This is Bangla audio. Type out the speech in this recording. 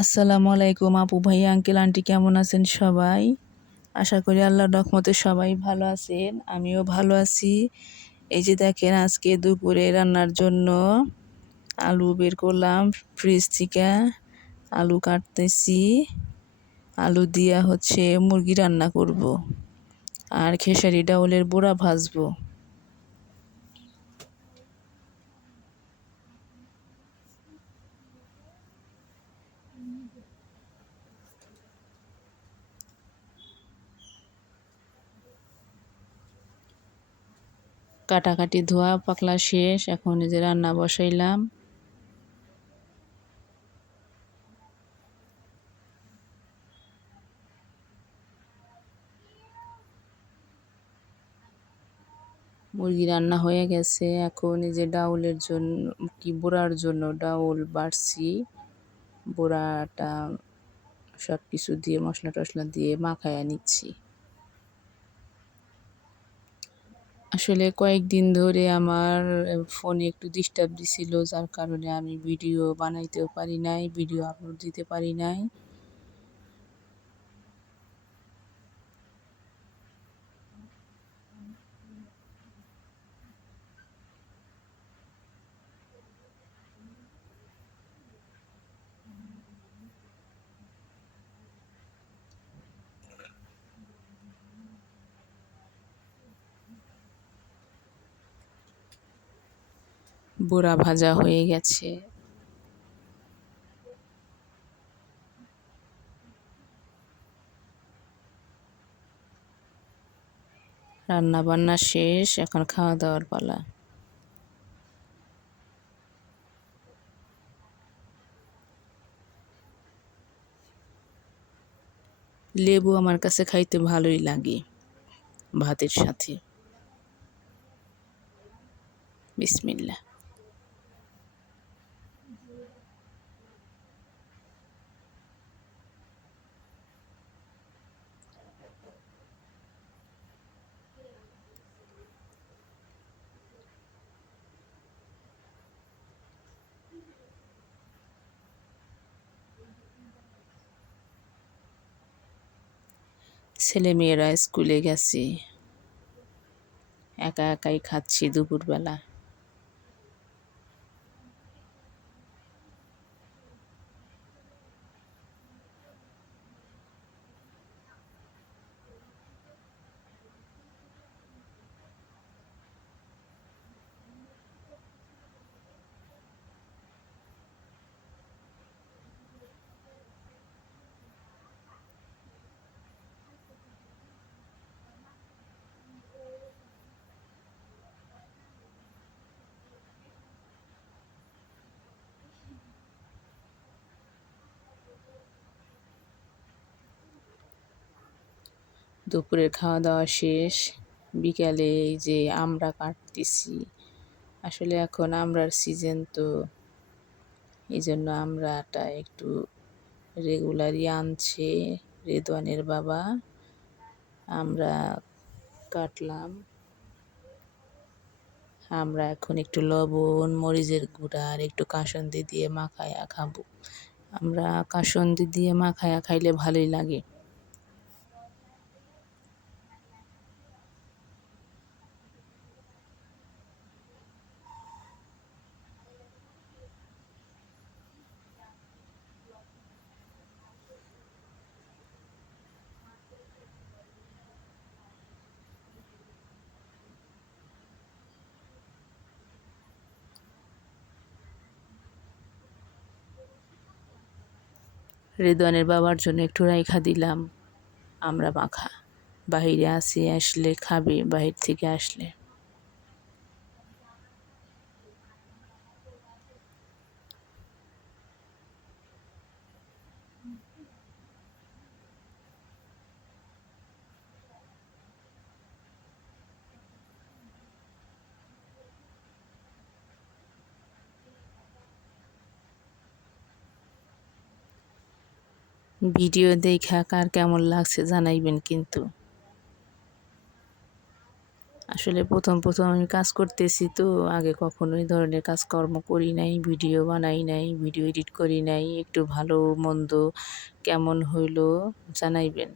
আসসালামু আলাইকুম আপু ভাইয়া আঙ্কেল, আন্টি কেমন আছেন সবাই? আশা করি আল্লাহর রহমতে সবাই ভালো আছেন, আমিও ভালো আছি। এই যে দেখেন আজকে দুপুরে রান্নার জন্য আলু বের করলাম ফ্রিজ থেকে আলু কাটতেছি। আলু দিয়া হচ্ছে মুরগি রান্না করব, আর খেসারি, ডাউলের বোড়া ভাজবো। কাটাকাটি ধোয়া পাকলা শেষ, এখন এই যে রান্না বসাইলাম। মুরগি রান্না হয়ে গেছে, এখন এই যে ডাউলের জন্য, কি বোড়ার জন্য ডাউল বাড়ছি। বোড়াটা সব কিছু দিয়ে মশলা টশলা দিয়ে মাখায়া নিচ্ছি। আসলে কয়েকদিন ধরে আমার ফোনে একটু ডিস্টার্ব দিছিল, যার কারণে আমি ভিডিও বানাইতেও পারি নাই ভিডিও আপলোড দিতে পারি নাই। বোড়া ভাজা হয়ে গেছে। রান্না বান্না শেষ, এখন খাওয়া দাওয়ার পালা। লেবু আমার কাছে খাইতে ভালোই লাগে, ভাতের সাথে। বিসমিল্লা ছেলেমেয়েরা স্কুলে গেছে। একা একাই খাচ্ছি দুপুরবেলা। দুপুরের খাওয়া দাওয়া শেষ। বিকালে এই যে আমরা কাটতেছি। আসলে এখন আমরার সিজন তো এই জন্য আমরাটা একটু রেগুলারই আনছে রেদওয়ানের বাবা। আমরা কাটলাম। আমরা এখন একটু লবণ, মরিচের গুঁড়া আর একটু কাসন্দি দিয়ে মাখায়া খাব। আমরা কাসন্দি দিয়ে মাখায়া খাইলে ভালোই লাগে। রেদওয়ানের বাবার জন্য একটু রাইখা দিলাম। আমরা মাখা। বাহিরে আসি আসলে খাবে, বাহির থেকে আসলে। ভিডিও দেখা কার কেমন লাগছে জানাইবেন কিন্তু। আসলে প্রথম প্রথম আমি কাজ করতেছি তো, আগে কখনো এই ধরনের কাজকর্ম করি নাই, ভিডিও বানাই নাই, ভিডিও এডিট করি নাই, একটু ভালো, মন্দ, কেমন হইল জানাইবেন।